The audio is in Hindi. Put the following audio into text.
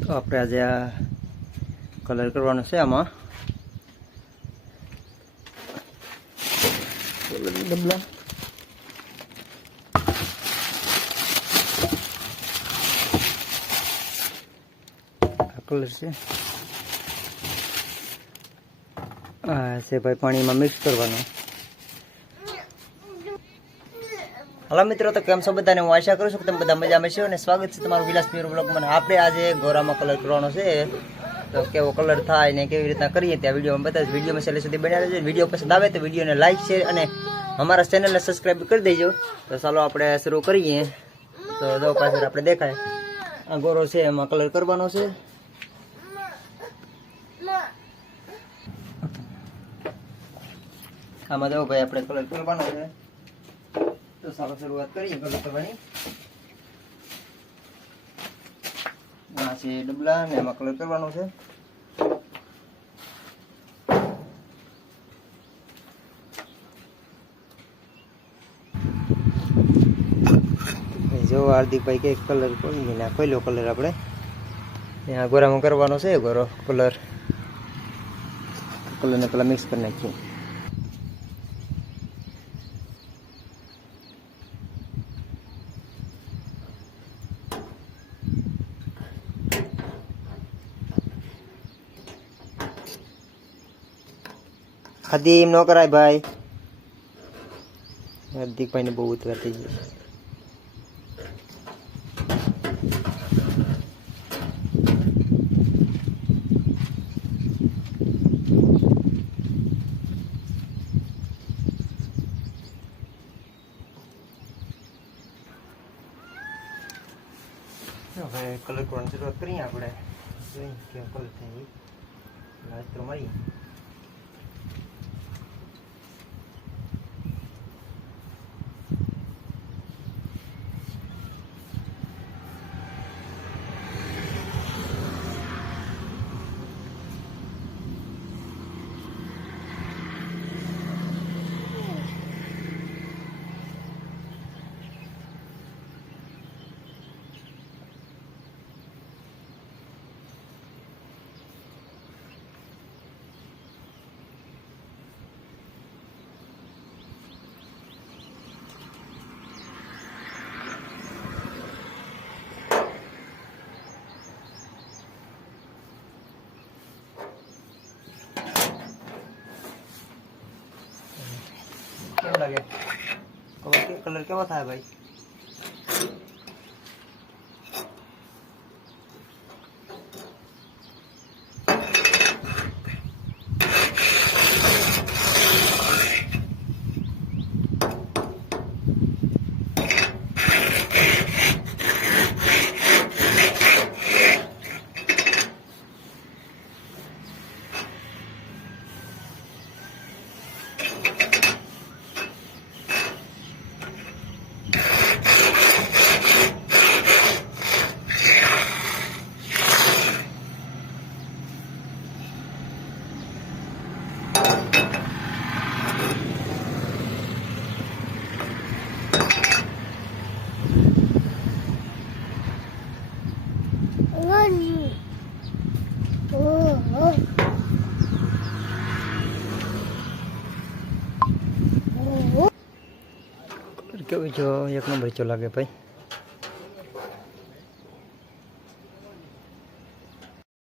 તો આપણે આજે આ કલર કરવાનો છે આમાં ડબલા કલર છે આ છે ભાઈ પાણીમાં મિક્સ કરવાનો। हेलो मित्रों, तो केम छो बधाने हूँ आशा करूँ छूं कि तमे बधा मजामां छो अने स्वागत छे तमारुं विलास प्योर ब्लॉगमां। आपणे आज गोरामां कलर करवानो छे, तो केवो कलर थाय ने केवी रीतना करीए त्या विडियो में बतावीश। विडियो में छेल्ले सुधी बन्या रहेજો। विडियो पसंद आवे तो विडियो ने लाइक शेर अने अमारा चेनल ने सब्सक्राइब कर देजो। तो चालो आपणे शुरू करीए। तो जो पाछळ आपणे देखाय आ गोरो छे एमां कलर करवानो छे। आमां जो भाई आपणे कलर करवानो छे, तो चालो शुरुआत करिए कलर करवानी। आ छे डबला ने एमां कलर करवानो छे। जो हार्दिक भाई के कलर कोई ना पहिलो कलर आपणे यहाँ गोरामां करवानो छे। गोरो कलर ने पेला मिक्स कर नाखीए। हार्दिक न कराय भाई, हार्दिक भाई ने बहुत उतवार थई गई। હવે કલર કરવાની શરૂઆત કરીએ આપણે। જોઈએ કેવો કલર થાય લાસ્ટ તો મળી। કેવો લાગે કલર કેવો થાય ભાઈ? કેવું જો એક નંબર ચો લાગે ભાઈ।